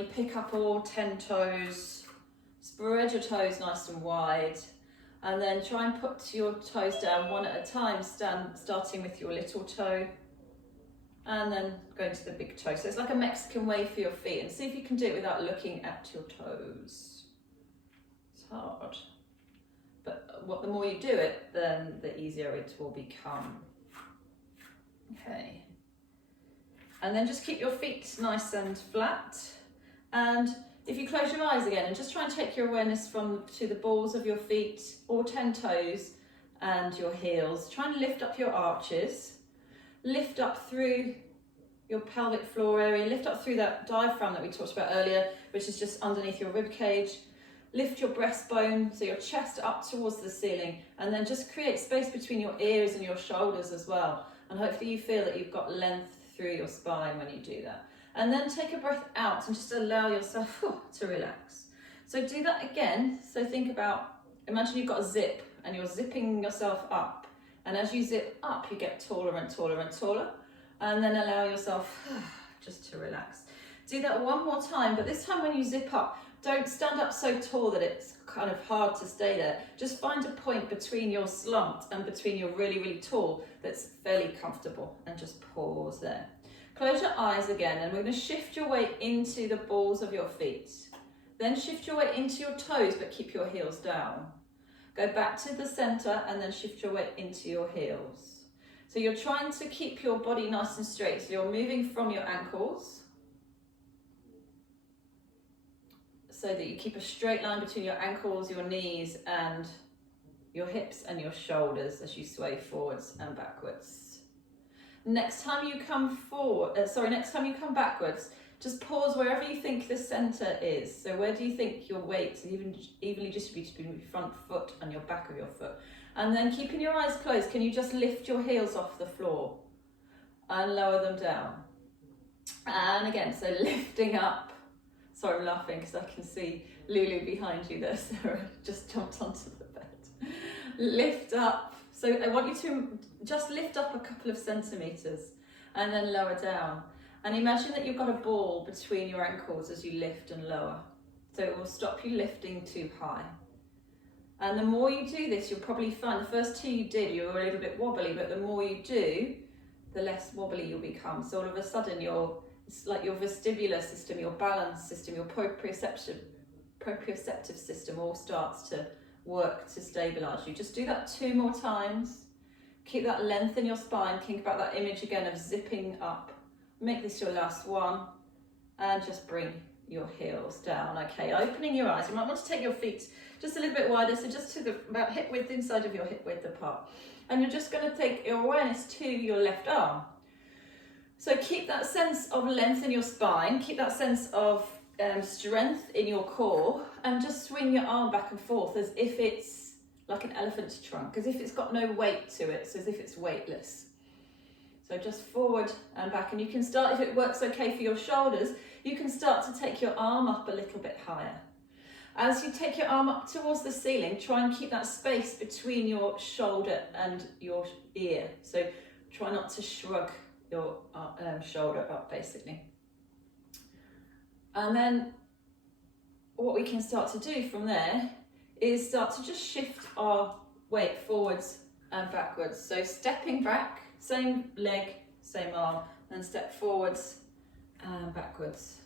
you pick up all 10 toes, spread your toes nice and wide, and then try and put your toes down one at a time, starting with your little toe, and then going to the big toe. So it's like a Mexican wave for your feet, and see if you can do it without looking at your toes. It's hard, but the more you do it, then the easier it will become. Okay. And then just keep your feet nice and flat. And if you close your eyes again and just try and take your awareness to the balls of your feet, or 10 toes and your heels. Try and lift up your arches. Lift up through your pelvic floor area. Lift up through that diaphragm that we talked about earlier, which is just underneath your rib cage. Lift your breastbone, so your chest up towards the ceiling. And then just create space between your ears and your shoulders as well. And hopefully you feel that you've got length through your spine when you do that. And then take a breath out and just allow yourself to relax. So do that again. So think about, imagine you've got a zip and you're zipping yourself up. And as you zip up, you get taller and taller and taller. And then allow yourself just to relax. Do that one more time, but this time when you zip up, don't stand up so tall that it's kind of hard to stay there. Just find a point between your slumped and between your really, really tall that's fairly comfortable, and just pause there. Close your eyes again, and we're going to shift your weight into the balls of your feet. Then shift your weight into your toes, but keep your heels down. Go back to the center and then shift your weight into your heels. So you're trying to keep your body nice and straight. So you're moving from your ankles, so that you keep a straight line between your ankles, your knees, and your hips and your shoulders as you sway forwards and backwards. Next time you come backwards, just pause wherever you think the center is. So where do you think your weight is evenly distributed between your front foot and your back of your foot? And then keeping your eyes closed, can you just lift your heels off the floor and lower them down? And again, so lifting up. Sorry, I'm laughing because I can see Lulu behind you there. Sarah just jumped onto the bed. Lift up. So I want you to just lift up a couple of centimetres and then lower down. And imagine that you've got a ball between your ankles as you lift and lower. So it will stop you lifting too high. And the more you do this, you'll probably find the first two you did, you were a little bit wobbly, but the more you do, the less wobbly you'll become. So all of a sudden it's like your vestibular system, your balance system, your proprioceptive system all starts to work to stabilize you. Just do that 2 more times. Keep that length in your spine. Think about that image again of zipping up. Make this your last one, and just bring your heels down. Okay, opening your eyes. You might want to take your feet just a little bit wider, so just to about hip width, inside of your hip width apart. And you're just going to take your awareness to your left arm. So keep that sense of length in your spine, keep that sense of strength in your core, and just swing your arm back and forth as if it's like an elephant's trunk, as if it's got no weight to it, so as if it's weightless. So just forward and back, and you can start, if it works okay for your shoulders, you can start to take your arm up a little bit higher. As you take your arm up towards the ceiling, try and keep that space between your shoulder and your ear. So try not to shrug your shoulder up, basically. And then what we can start to do from there is start to just shift our weight forwards and backwards. So stepping back, same leg, same arm, and step forwards and backwards.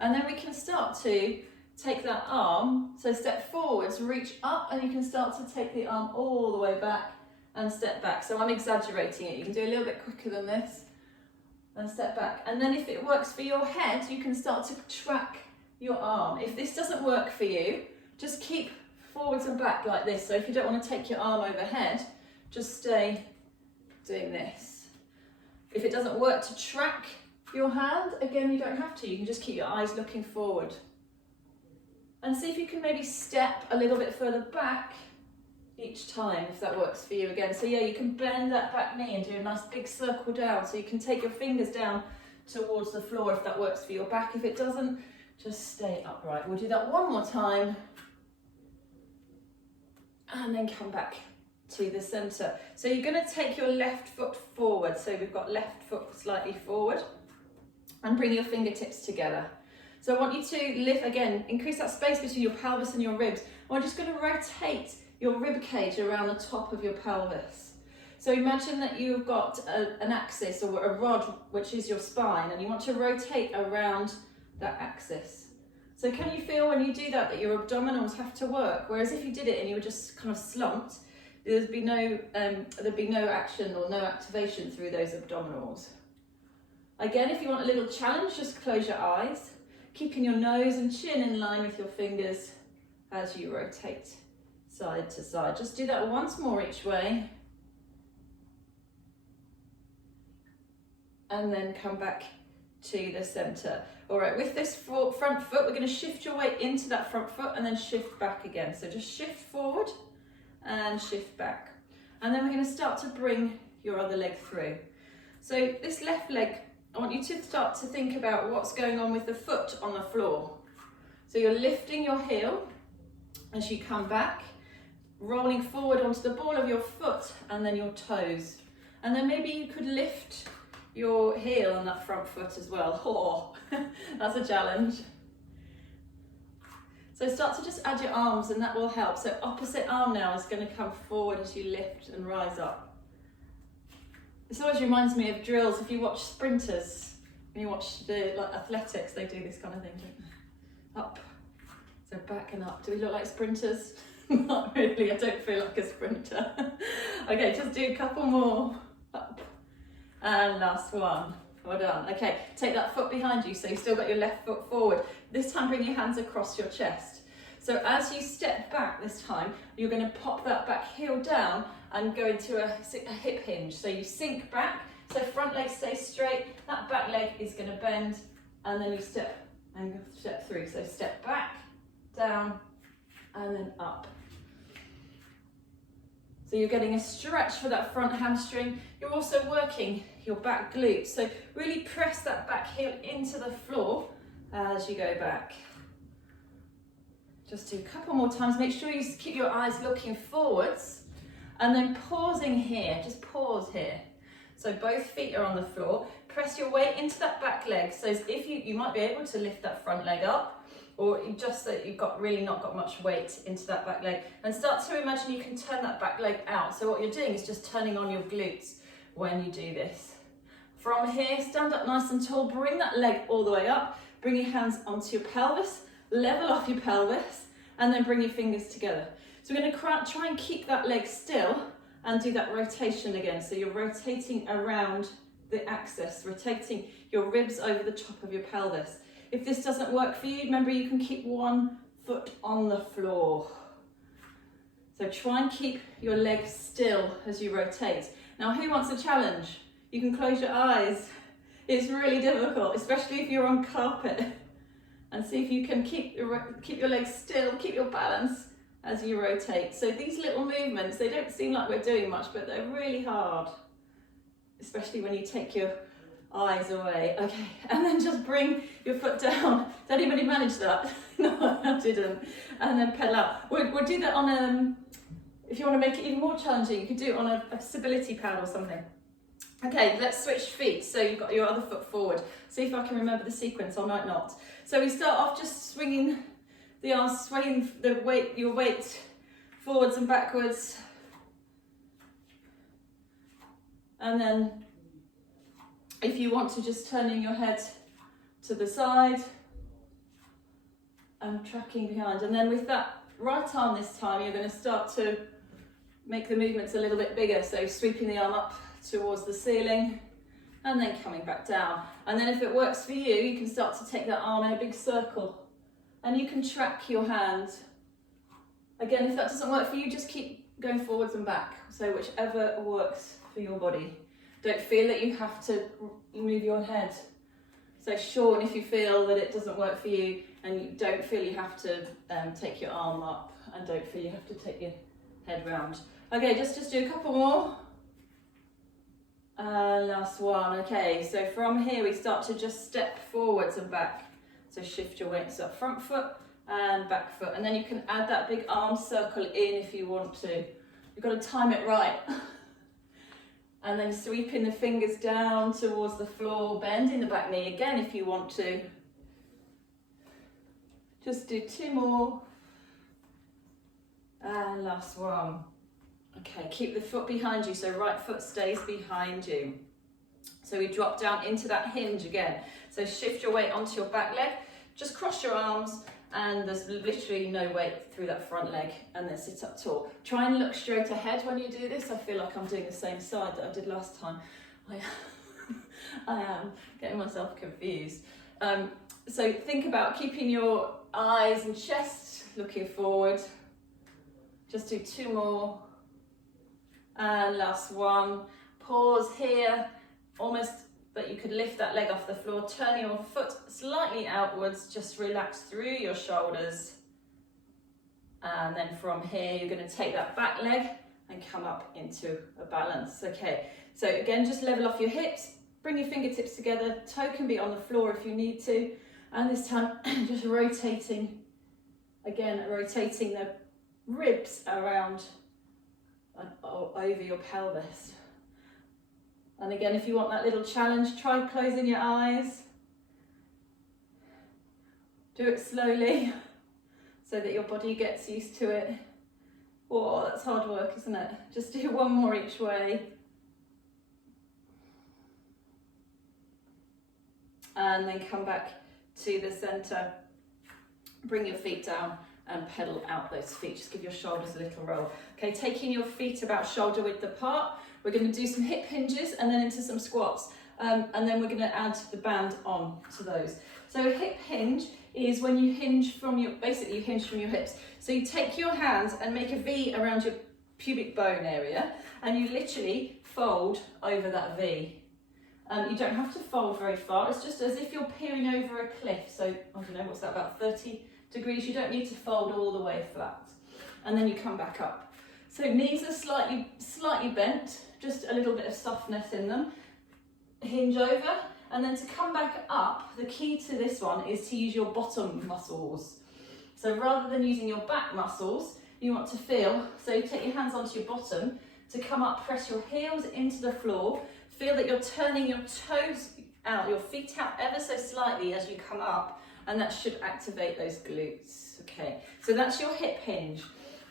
And then we can start to take that arm, so step forwards, reach up, and you can start to take the arm all the way back and step back. So I'm exaggerating it. You can do a little bit quicker than this. And step back. And then if it works for your head, you can start to track your arm. If this doesn't work for you, just keep forwards and back like this. So if you don't want to take your arm overhead, just stay doing this. If it doesn't work to track your hand, again, you don't have to. You can just keep your eyes looking forward. And see if you can maybe step a little bit further back each time, if that works for you again. So yeah, you can bend that back knee and do a nice big circle down. So you can take your fingers down towards the floor if that works for your back. If it doesn't, just stay upright. We'll do that one more time. And then come back to the center. So you're going to take your left foot forward. So we've got left foot slightly forward. And bring your fingertips together. So I want you to lift, again, increase that space between your pelvis and your ribs. We're just going to rotate your rib cage around the top of your pelvis. So imagine that you've got an axis or a rod, which is your spine, and you want to rotate around that axis. So can you feel when you do that your abdominals have to work? Whereas if you did it and you were just kind of slumped, there'd be no action or no activation through those abdominals. Again, if you want a little challenge, just close your eyes, keeping your nose and chin in line with your fingers as you rotate side to side. Just do that once more each way. And then come back to the center. All right, with this front foot, we're going to shift your weight into that front foot and then shift back again. So just shift forward and shift back. And then we're going to start to bring your other leg through. So this left leg, I want you to start to think about what's going on with the foot on the floor. So you're lifting your heel as you come back, rolling forward onto the ball of your foot and then your toes. And then maybe you could lift your heel on that front foot as well. Oh, that's a challenge. So start to just add your arms and that will help. So opposite arm now is going to come forward as you lift and rise up. This always reminds me of drills. If you watch sprinters, when you watch the athletics, they do this kind of thing. Up, so back and up. Do we look like sprinters? Not really, I don't feel like a sprinter. Okay, just do a couple more. Up. And last one. Well done. Okay, take that foot behind you, so you've still got your left foot forward. This time bring your hands across your chest. So as you step back this time, you're going to pop that back heel down and go into a hip hinge. So you sink back, so front leg stays straight, that back leg is going to bend, and then you step through. So step back, down, and then up. So you're getting a stretch for that front hamstring. You're also working your back glute. So really press that back heel into the floor as you go back. Just do a couple more times. Make sure you keep your eyes looking forwards and then pausing here. Just pause here. So both feet are on the floor. Press your weight into that back leg. So if you might be able to lift that front leg up, or just that you've really not got much weight into that back leg, and start to imagine you can turn that back leg out. So what you're doing is just turning on your glutes when you do this. From here, stand up nice and tall, bring that leg all the way up, bring your hands onto your pelvis, level off your pelvis, and then bring your fingers together. So we're going to try and keep that leg still and do that rotation again. So you're rotating around the axis, rotating your ribs over the top of your pelvis. If this doesn't work for you, remember you can keep one foot on the floor. So try and keep your legs still as you rotate. Now, who wants a challenge? You can close your eyes. It's really difficult, especially if you're on carpet. And see if you can keep your legs still, keep your balance as you rotate. So these little movements, they don't seem like we're doing much, but they're really hard, especially when you take your eyes away. Okay, and then just bring your foot down. Did anybody manage that? No, I didn't. And then pedal out. We'll do that on if you want to make it even more challenging, you could do it on a stability pad or something. Okay, let's switch feet. So you've got your other foot forward. See if I can remember the sequence, I might not. So we start off just swinging the arms, swaying your weight forwards and backwards. And then if you want to, just turning your head to the side and tracking behind. And then with that right arm this time, you're going to start to make the movements a little bit bigger. So sweeping the arm up towards the ceiling and then coming back down. And then if it works for you, you can start to take that arm in a big circle and you can track your hand. Again, if that doesn't work for you, just keep going forwards and back. So whichever works for your body. Don't feel that you have to move your head. So Sean, if you feel that it doesn't work for you and you don't feel you have to take your arm up and don't feel you have to take your head round. Okay, just do a couple more. Last one. Okay, so from here we start to just step forwards and back. So shift your weight, so front foot and back foot. And then you can add that big arm circle in if you want to. You've got to time it right. And then sweeping the fingers down towards the floor, bending the back knee again if you want to. Just do 2 more. And last one. Okay, keep the foot behind you, so right foot stays behind you. So we drop down into that hinge again. So shift your weight onto your back leg, just cross your arms, and there's literally no weight through that front leg, and then sit up tall. Try and look straight ahead when you do this. I feel like I'm doing the same side that I did last time. I am getting myself confused. So think about keeping your eyes and chest looking forward. Just do 2 more. And last one. Pause here, almost that you could lift that leg off the floor. Turn your foot slightly outwards, just relax through your shoulders. And then from here, you're going to take that back leg and come up into a balance. Okay, so again, just level off your hips, bring your fingertips together, toe can be on the floor if you need to. And this time, just rotating, again, rotating the ribs around and over your pelvis. And again, if you want that little challenge, try closing your eyes. Do it slowly so that your body gets used to it. Oh, that's hard work, isn't it? Just do 1 more each way. And then come back to the center. Bring your feet down and pedal out those feet. Just give your shoulders a little roll. Okay, taking your feet about shoulder width apart. We're going to do some hip hinges and then into some squats. And then we're going to add the band on to those. So a hip hinge is when you hinge from your, basically you hinge from your hips. So you take your hands and make a V around your pubic bone area, and you literally fold over that V. You don't have to fold very far. It's just as if you're peering over a cliff. So, I don't know, what's that, about 30 degrees? You don't need to fold all the way flat. And then you come back up. So knees are slightly bent, just a little bit of softness in them. Hinge over, and then to come back up, the key to this one is to use your bottom muscles. So rather than using your back muscles, you want to feel, so you take your hands onto your bottom, to come up, press your heels into the floor, feel that you're turning your toes out, your feet out ever so slightly as you come up, and that should activate those glutes. Okay, so that's your hip hinge.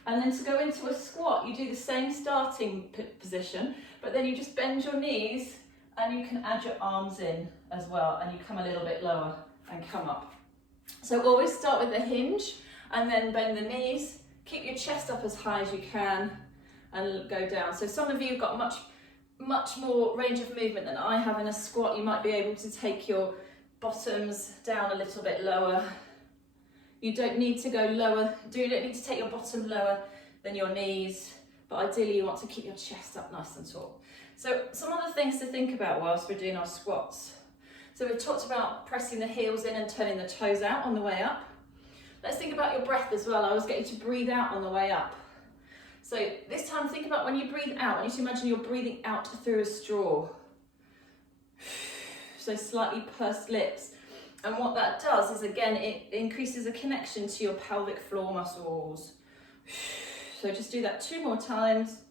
And then to go into a squat, you do the same starting position, but then you just bend your knees and you can add your arms in as well, and you come a little bit lower and come up. So always start with the hinge and then bend the knees, keep your chest up as high as you can and go down. So some of you have got much more range of movement than I have in a squat. You might be able to take your bottoms down a little bit lower. You don't need to go lower, you don't need to take your bottom lower than your knees, but ideally you want to keep your chest up nice and tall. So some other things to think about whilst we're doing our squats. So we've talked about pressing the heels in and turning the toes out on the way up. Let's think about your breath as well. I always get you to breathe out on the way up. So this time think about when you breathe out, I want you to imagine you're breathing out through a straw. So slightly pursed lips. And what that does is, again, it increases a connection to your pelvic floor muscles. So just do that 2 more times.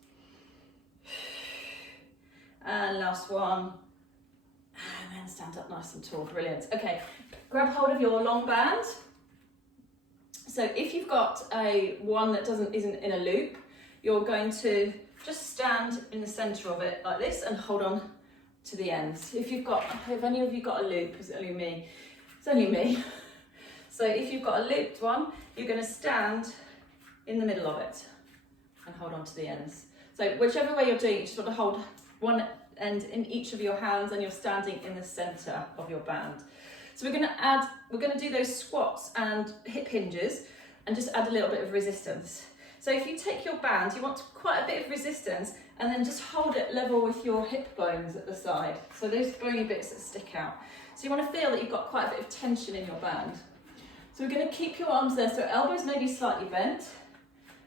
And last one. And then stand up nice and tall. Brilliant. Okay, grab hold of your long band. So if you've got a one that isn't in a loop, you're going to just stand in the center of it like this and hold on to the ends. If any of you got a loop, is it only me? It's only me. So if you've got a looped one, you're going to stand in the middle of it and hold on to the ends. So whichever way you're doing it, you just want to hold one end in each of your hands and you're standing in the center of your band. So we're going to do those squats and hip hinges and just add a little bit of resistance. So if you take your band, you want quite a bit of resistance and then just hold it level with your hip bones at the side. So those bony bits that stick out. So you want to feel that you've got quite a bit of tension in your band. So we're going to keep your arms there, so elbows may be slightly bent,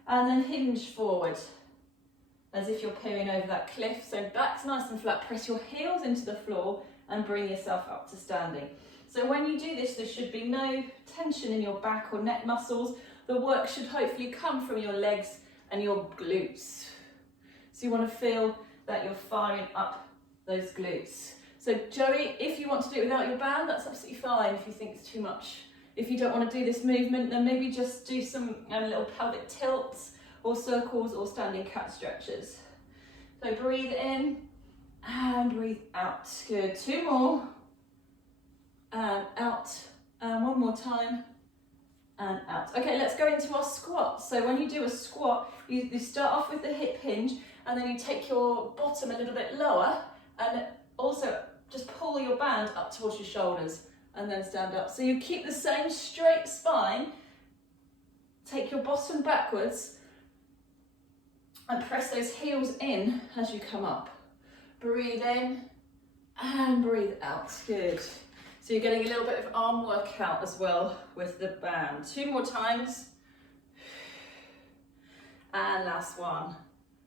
and then hinge forward, as if you're peering over that cliff. So back's nice and flat, press your heels into the floor and bring yourself up to standing. So when you do this, there should be no tension in your back or neck muscles. The work should hopefully come from your legs and your glutes. So you want to feel that you're firing up those glutes. So Joey, if you want to do it without your band, that's absolutely fine. If you think it's too much If you don't want to do this movement, then maybe just do some little pelvic tilts or circles or standing cat stretches. So breathe in and breathe out. Good. 2 more. And out. And 1 more time. And out. Okay, let's go into our squat. So when you do a squat, you start off with the hip hinge, and then you take your bottom a little bit lower, and also just pull your band up towards your shoulders, and then stand up. So you keep the same straight spine, take your bottom backwards, and press those heels in as you come up. Breathe in and breathe out. Good. So you're getting a little bit of arm workout as well with the band. 2 more times. And last one.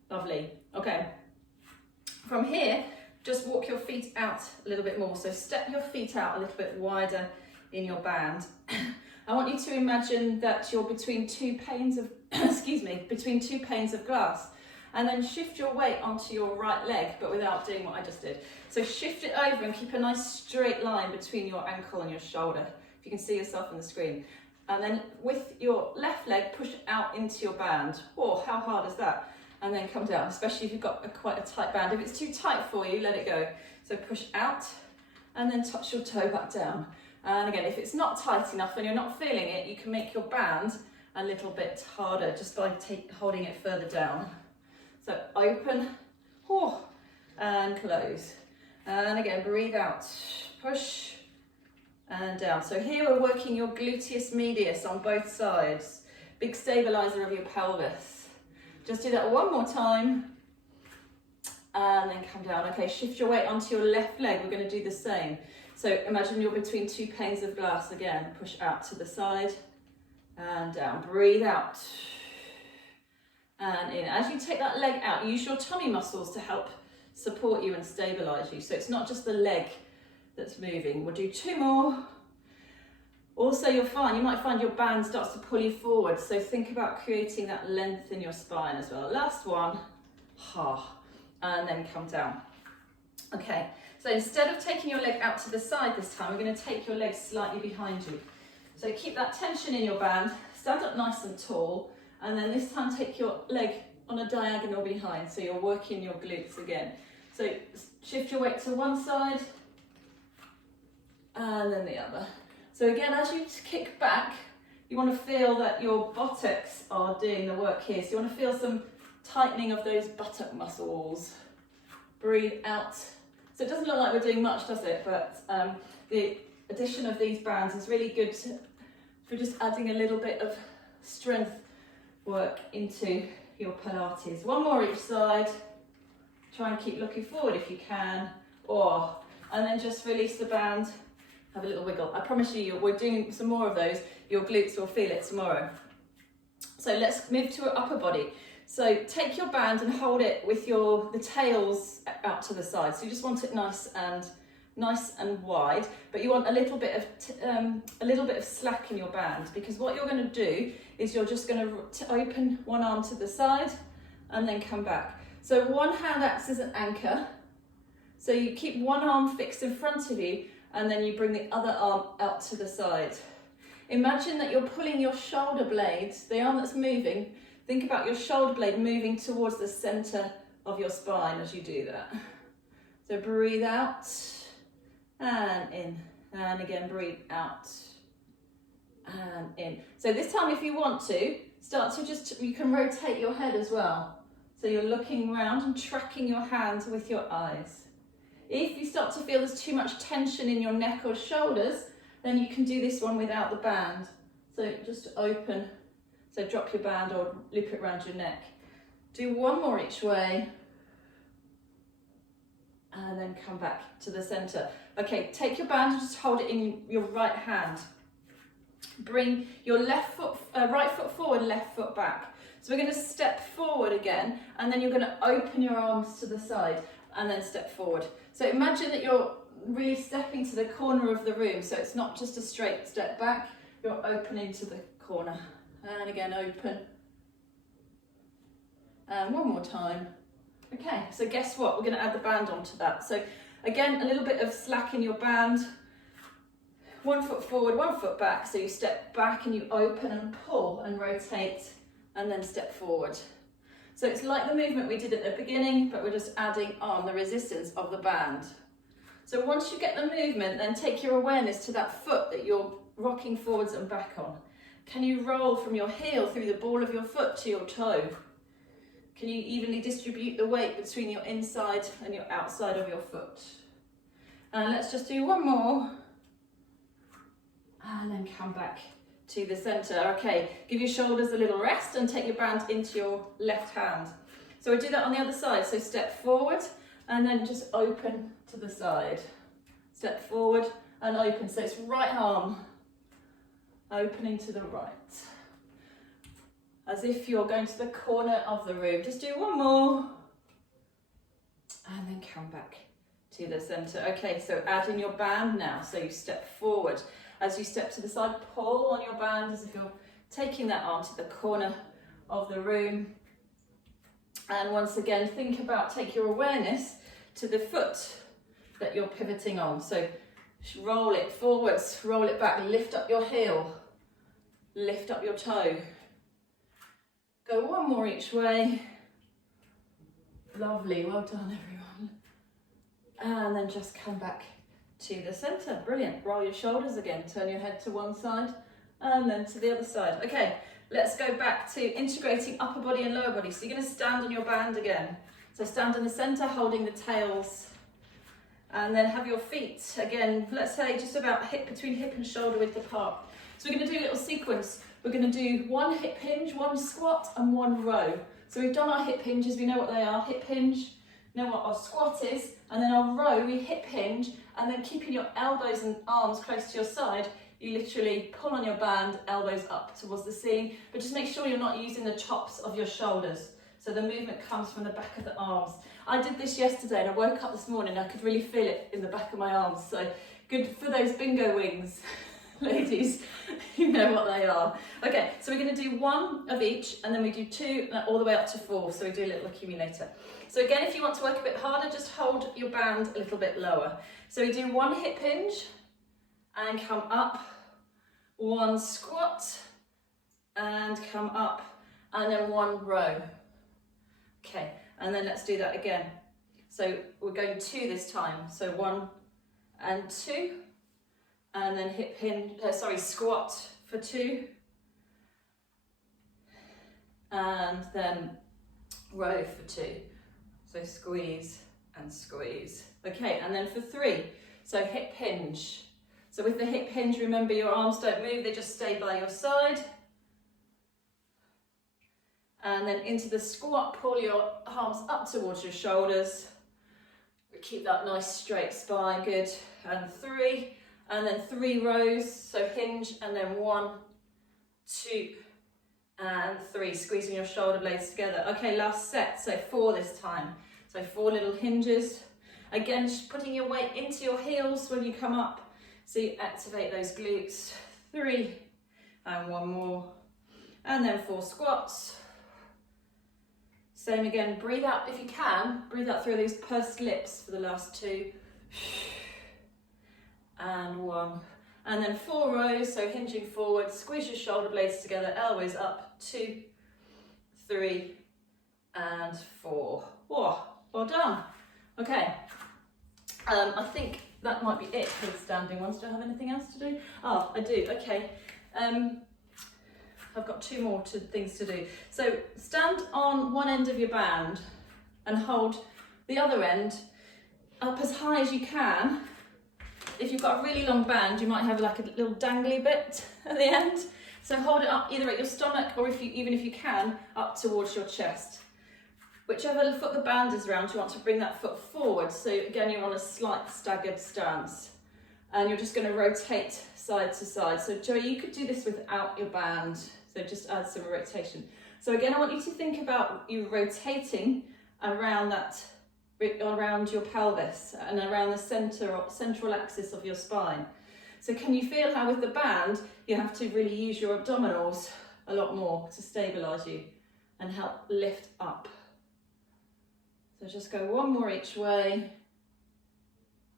Lovely. Okay. From here, just walk your feet out a little bit more. So step your feet out a little bit wider in your band. I want you to imagine that you're between 2 panes of, between 2 panes of glass. And then shift your weight onto your right leg, but without doing what I just did. So shift it over and keep a nice straight line between your ankle and your shoulder, if you can see yourself on the screen. And then with your left leg, push out into your band. Oh, how hard is that? And then come down, especially if you've got quite a tight band. If it's too tight for you, let it go. So push out and then touch your toe back down. And again, if it's not tight enough and you're not feeling it, you can make your band a little bit harder just by holding it further down. So open, and close. And again, breathe out, push, and down. So here we're working your gluteus medius on both sides. Big stabilizer of your pelvis. Just do that 1 more time. And then come down. Okay, shift your weight onto your left leg. We're going to do the same. So imagine you're between 2 panes of glass again. Push out to the side and down. Breathe out. And in. As you take that leg out, use your tummy muscles to help support you and stabilize you. So it's not just the leg that's moving. We'll do 2 more. Also, you might find your band starts to pull you forward. So think about creating that length in your spine as well. Last one. And then come down. Okay, so instead of taking your leg out to the side this time, we're going to take your leg slightly behind you. So keep that tension in your band, stand up nice and tall, and then this time take your leg on a diagonal behind, so you're working your glutes again. So shift your weight to one side, and then the other. So again, as you kick back, you want to feel that your buttocks are doing the work here. So you want to feel some tightening of those buttock muscles. Breathe out. So it doesn't look like we're doing much, does it? But the addition of these bands is really good for just adding a little bit of strength work into your Pilates. 1 more each side. Try and keep looking forward if you can. And then just release the band. Have a little wiggle. I promise you, we're doing some more of those. Your glutes will feel it tomorrow. So let's move to our upper body. So take your band and hold it with the tails out to the side. So you just want it nice and wide, but you want a little bit of slack in your band, because what you're going to do is you're just going to open one arm to the side and then come back. So one hand acts as an anchor. So you keep one arm fixed in front of you, and then you bring the other arm out to the side. Imagine that you're pulling your shoulder blades, the arm that's moving. Think about your shoulder blade moving towards the center of your spine as you do that. So breathe out and in, and again breathe out and in. So this time, if you want to, you can rotate your head as well. So you're looking around and tracking your hands with your eyes. If you start to feel there's too much tension in your neck or shoulders, then you can do this one without the band. So just open. So drop your band or loop it around your neck. Do 1 more each way. And then come back to the center. Okay, take your band and just hold it in your right hand. Bring your right foot forward, left foot back. So we're going to step forward again, and then you're going to open your arms to the side and then step forward. So imagine that you're really stepping to the corner of the room. So it's not just a straight step back, you're opening to the corner. And again, open. And 1 more time. Okay, so guess what? We're going to add the band onto that. So again, a little bit of slack in your band. 1 foot forward, 1 foot back. So you step back and you open and pull and rotate and then step forward. So it's like the movement we did at the beginning, but we're just adding on the resistance of the band. So once you get the movement, then take your awareness to that foot that you're rocking forwards and back on. Can you roll from your heel through the ball of your foot to your toe? Can you evenly distribute the weight between your inside and your outside of your foot? And let's just do one more. And then come back to the center. Okay, give your shoulders a little rest and take your band into your left hand. So we do that on the other side. So step forward and then just open to the side. Step forward and open. So it's right arm opening to the right. As if you're going to the corner of the room. Just do one more. And then come back to the center. Okay, so add in your band now. So you step forward. As you step to the side, pull on your band as if you're taking that arm to the corner of the room. And once again, think about, take your awareness to the foot that you're pivoting on. So roll it forwards, roll it back, lift up your heel, lift up your toe. Go one more each way. Lovely, well done everyone. And then just come back to the center. Brilliant. Roll your shoulders again, turn your head to one side and then to the other side. Okay, let's go back to integrating upper body and lower body. So you're going to stand on your band again. So stand in the center, holding the tails, and then have your feet again, let's say just about hip, between hip and shoulder width apart. So we're going to do a little sequence. We're going to do one hip hinge, one squat and one row. So we've done our hip hinges, we know what they are. Hip hinge, know what our squat is, and then our row, we hip hinge, and then keeping your elbows and arms close to your side, you literally pull on your band, elbows up towards the ceiling, but just make sure you're not using the tops of your shoulders. So the movement comes from the back of the arms. I did this yesterday and I woke up this morning, I could really feel it in the back of my arms. So good for those bingo wings, ladies, you know what they are. Okay, so we're going to do one of each, and then we do two all the way up to 4. So we do a little accumulator. So again, if you want to work a bit harder, just hold your band a little bit lower. So we do one hip hinge and come up, one squat and come up, and then one row. Okay, and then let's do that again. So we're going 2 this time. So 1 and 2, and then hip hinge, squat for 2, and then row for 2. So squeeze and squeeze. Okay, and then for 3, so hip hinge. So with the hip hinge, remember your arms don't move, they just stay by your side. And then into the squat, pull your arms up towards your shoulders. Keep that nice straight spine, good. And 3, and then 3 rows, so hinge, and then 1, 2, and 3, squeezing your shoulder blades together. Okay, last set, so 4 this time. So 4 little hinges. Again, just putting your weight into your heels when you come up, so you activate those glutes. 3, and 1 more. And then 4 squats. Same again, breathe out if you can. Breathe out through these pursed lips for the last 2. And 1. And then 4 rows, so hinging forward, squeeze your shoulder blades together, elbows up, 2, 3, and 4. Whoa, well done. Okay, I think that might be it for the standing ones. Do I have anything else to do? Oh, I do, okay. I've got 2 more things to do. So stand on one end of your band and hold the other end up as high as you can. If you've got a really long band, you might have like a little dangly bit at the end. So hold it up either at your stomach, or even if you can, up towards your chest. Whichever foot the band is around, you want to bring that foot forward. So again, you're on a slight staggered stance. And you're just going to rotate side to side. So Joey, you could do this without your band. So just add some rotation. So again, I want you to think about you rotating around your pelvis and around the central axis of your spine. So can you feel how with the band, you have to really use your abdominals a lot more to stabilize you and help lift up. So just go 1 more each way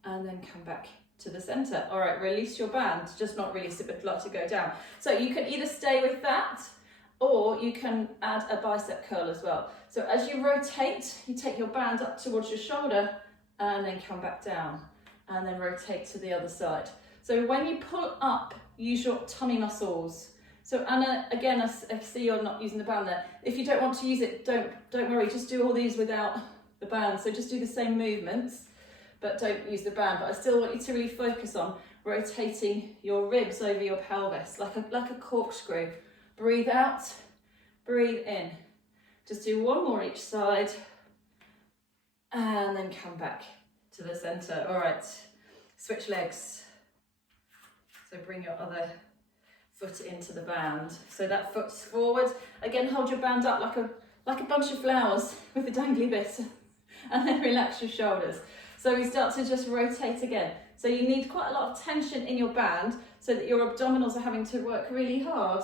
and then come back to the center. All right, release your band, just not release it, but let it go down. So you can either stay with that, or you can add a bicep curl as well. So as you rotate, you take your band up towards your shoulder and then come back down, and then rotate to the other side. So when you pull up, use your tummy muscles. So Anna, again, I see you're not using the band there. If you don't want to use it, don't worry, just do all these without the band. So just do the same movements, but don't use the band. But I still want you to really focus on rotating your ribs over your pelvis, like a corkscrew. Breathe out, breathe in. Just do one more each side, and then come back to the center. All right, switch legs. So bring your other foot into the band. So that foot's forward. Again, hold your band up like a bunch of flowers with the dangly bits, and then relax your shoulders. So we start to just rotate again. So you need quite a lot of tension in your band so that your abdominals are having to work really hard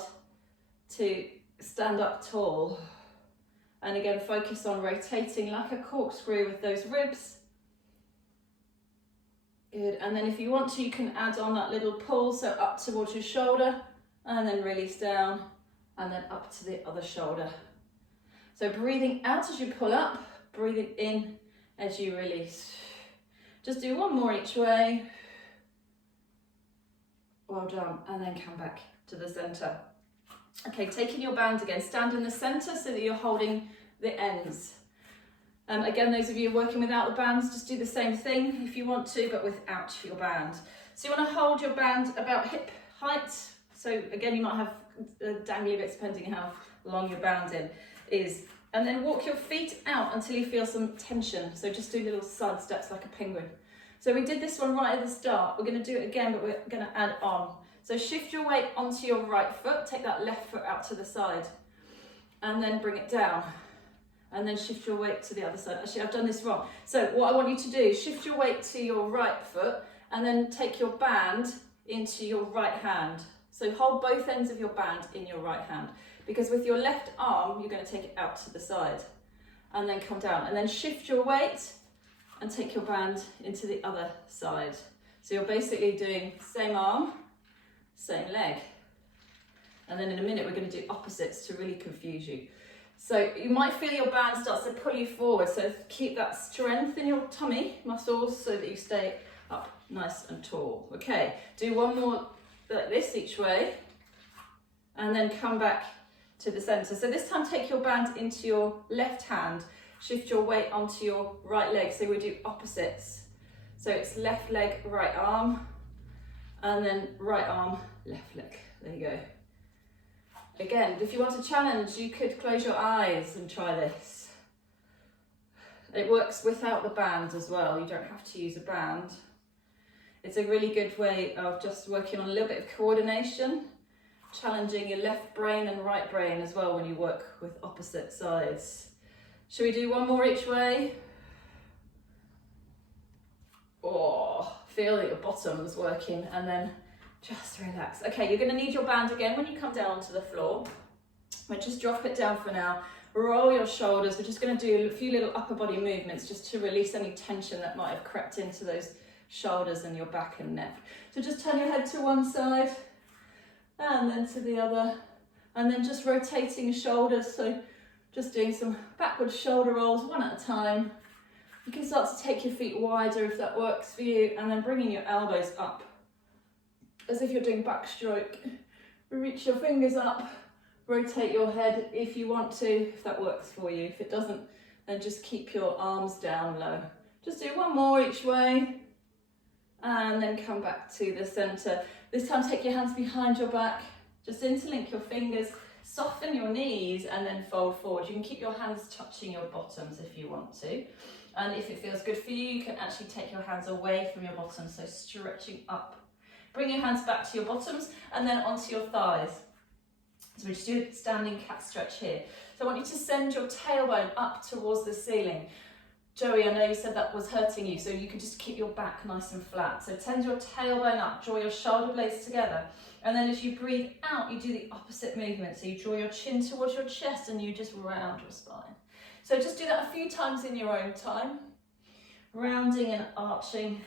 to stand up tall. And again, focus on rotating like a corkscrew with those ribs. Good, and then if you want to, you can add on that little pull, so up towards your shoulder, and then release down, and then up to the other shoulder. So breathing out as you pull up, breathing in as you release. Just do one more each way. Well done, and then come back to the center. Okay, taking your band again, stand in the center so that you're holding the ends. Again, those of you working without the bands, just do the same thing if you want to, but without your band. So you want to hold your band about hip height. So again, you might have dangly bits depending how long your band is. And then walk your feet out until you feel some tension. So just do little side steps like a penguin. So we did this one right at the start. We're going to do it again, but we're going to add on. So shift your weight onto your right foot. Take that left foot out to the side. And then bring it down. And then shift your weight to the other side. Actually, I've done this wrong. So what I want you to do is shift your weight to your right foot and then take your band into your right hand. So hold both ends of your band in your right hand, because with your left arm, you're going to take it out to the side and then come down, and then shift your weight and take your band into the other side. So you're basically doing same arm, same leg. And then in a minute, we're going to do opposites to really confuse you. So you might feel your band starts to pull you forward. So keep that strength in your tummy muscles so that you stay up nice and tall. Okay, do one more like this each way, and then come back to the center. So this time take your band into your left hand, shift your weight onto your right leg. So we do opposites. So it's left leg, right arm, and then right arm, left leg. There you go. Again, if you want a challenge, you could close your eyes and try this. It works without the band as well. You don't have to use a band. It's a really good way of just working on a little bit of coordination, challenging your left brain and right brain as well when you work with opposite sides. Shall we do one more each way? Oh, feel that your bottom's working, and then just relax. Okay, you're going to need your band again when you come down onto the floor. But just drop it down for now. Roll your shoulders. We're just going to do a few little upper body movements just to release any tension that might have crept into those shoulders and your back and neck. So just turn your head to one side and then to the other, and then just rotating your shoulders. So just doing some backward shoulder rolls one at a time. You can start to take your feet wider if that works for you, and then bringing your elbows up as if you're doing backstroke. Reach your fingers up, rotate your head if you want to, if that works for you. If it doesn't, then just keep your arms down low. Just do one more each way, and then come back to the center. This time take your hands behind your back, just interlink your fingers, soften your knees, and then fold forward. You can keep your hands touching your bottoms if you want to. And if it feels good for you, you can actually take your hands away from your bottoms, so stretching up. Bring your hands back to your bottoms and then onto your thighs. So we just do a standing cat stretch here. So I want you to send your tailbone up towards the ceiling. Joey, I know you said that was hurting you, so you can just keep your back nice and flat. So tend your tailbone up, draw your shoulder blades together. And then as you breathe out, you do the opposite movement. So you draw your chin towards your chest and you just round your spine. So just do that a few times in your own time. Rounding and arching.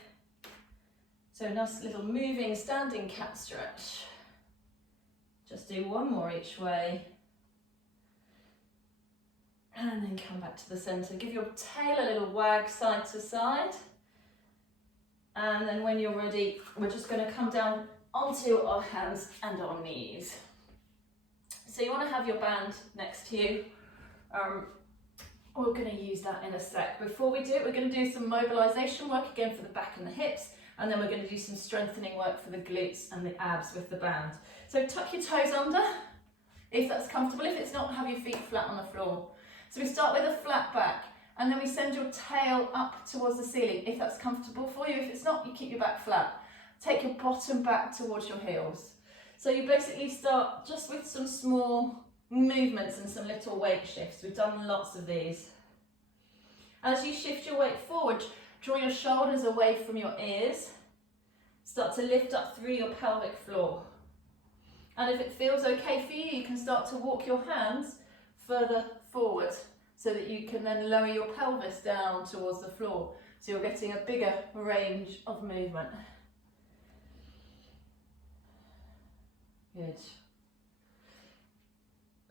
So nice little moving standing cat stretch. Just do one more each way. And then come back to the centre. Give your tail a little wag side to side. And then when you're ready, we're just going to come down onto our hands and our knees. So you want to have your band next to you. We're going to use that in a sec. Before we do it, we're going to do some mobilisation work again for the back and the hips. And then we're going to do some strengthening work for the glutes and the abs with the band. So tuck your toes under, if that's comfortable. If it's not, have your feet flat on the floor. So we start with a flat back, and then we send your tail up towards the ceiling, if that's comfortable for you. If it's not, you keep your back flat. Take your bottom back towards your heels. So you basically start just with some small movements and some little weight shifts. We've done lots of these. As you shift your weight forward, draw your shoulders away from your ears. Start to lift up through your pelvic floor. And if it feels okay for you, you can start to walk your hands further forward so that you can then lower your pelvis down towards the floor. So you're getting a bigger range of movement. Good.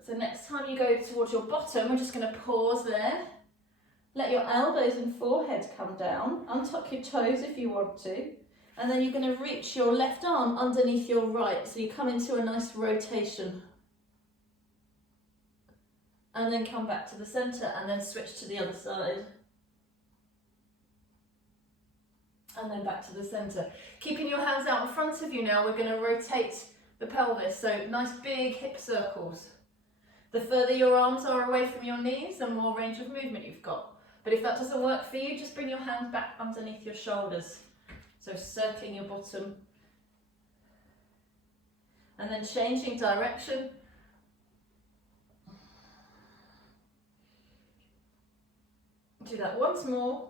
So next time you go towards your bottom, we're just going to pause there. Let your elbows and forehead come down. Untuck your toes if you want to. And then you're going to reach your left arm underneath your right. So you come into a nice rotation. And then come back to the centre and then switch to the other side. And then back to the centre. Keeping your hands out in front of you now, we're going to rotate the pelvis. So nice big hip circles. The further your arms are away from your knees, the more range of movement you've got. But if that doesn't work for you, just bring your hands back underneath your shoulders. So circling your bottom. And then changing direction. Do that once more.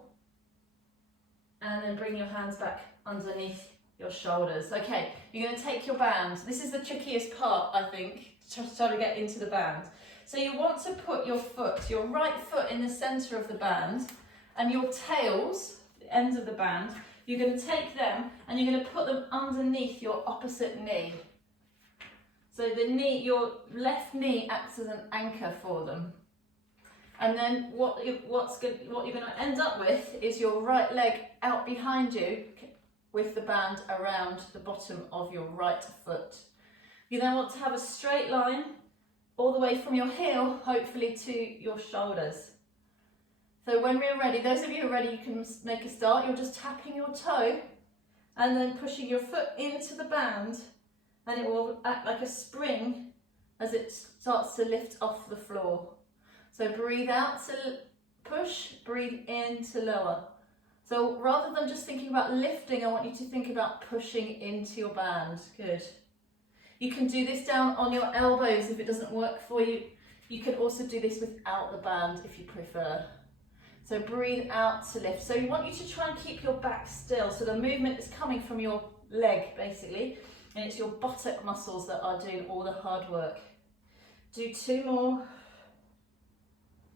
And then bring your hands back underneath your shoulders. Okay, you're going to take your band. This is the trickiest part, I think, to try to get into the band. So you want to put your foot, your right foot in the centre of the band, and your tails, the ends of the band, you're going to take them and you're going to put them underneath your opposite knee. So the knee, your left knee acts as an anchor for them. And then what you're going to end up with is your right leg out behind you with the band around the bottom of your right foot. You then want to have a straight line all the way from your heel, hopefully to your shoulders. So when we're ready, those of you who are ready, you can make a start. You're just tapping your toe and then pushing your foot into the band, and it will act like a spring as it starts to lift off the floor. So breathe out to push, breathe in to lower. So rather than just thinking about lifting, I want you to think about pushing into your band. Good. You can do this down on your elbows if it doesn't work for you. You can also do this without the band if you prefer. So breathe out to lift. So you want you to try and keep your back still. So the movement is coming from your leg basically, and it's your buttock muscles that are doing all the hard work. Do two more.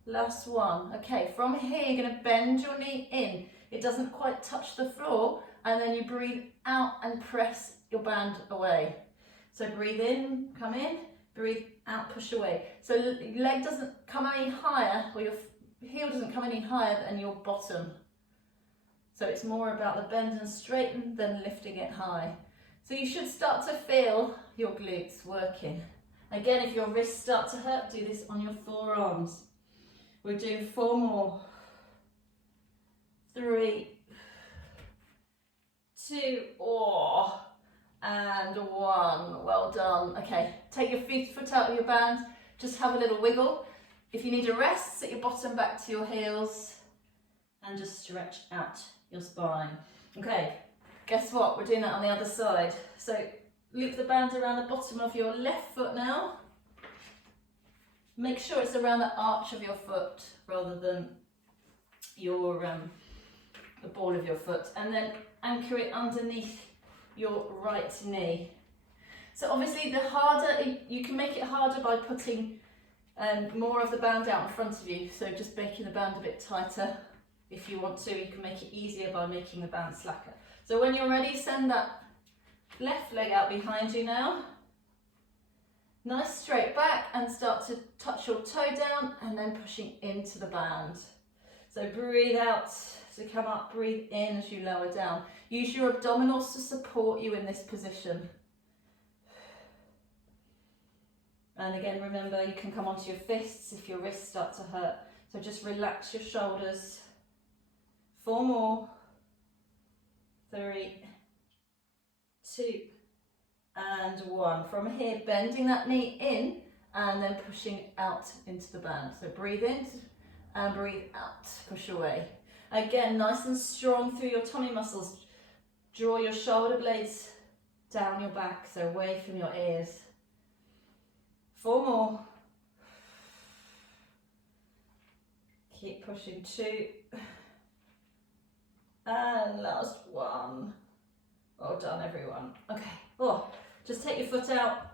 Last one. Okay, from here you're going to bend your knee in. It doesn't quite touch the floor, and then you breathe out and press your band away. So breathe in, come in, breathe out, push away. So your leg doesn't come any higher, or your heel doesn't come any higher than your bottom. So it's more about the bend and straighten than lifting it high. So you should start to feel your glutes working. Again, if your wrists start to hurt, do this on your forearms. We're doing 4 more. 3, 2, and 1. Well done. Okay, take your foot out of your band. Just have a little wiggle. If you need a rest, sit your bottom back to your heels and just stretch out your spine. Okay, guess what? We're doing that on the other side. So loop the band around the bottom of your left foot now. Make sure it's around the arch of your foot rather than your the ball of your foot, and then anchor it underneath your right knee. So obviously the harder, you can make it harder by putting more of the band out in front of you, so just making the band a bit tighter. If you want to, you can make it easier by making the band slacker. So So when you're ready, send that left leg out behind you now. Nice straight back, and start to touch your toe down and then pushing into the band. So breathe out to come up, breathe in as you lower down. Use your abdominals to support you in this position. And again, remember, you can come onto your fists if your wrists start to hurt. So just relax your shoulders. 4 more. 3, 2, and 1. From here, bending that knee in and then pushing out into the band. So breathe in and breathe out, push away. Again, nice and strong through your tummy muscles. Draw your shoulder blades down your back, so away from your ears. 4 more. Keep pushing. 2. And last 1. Well done, everyone. Okay. Oh, just take your foot out.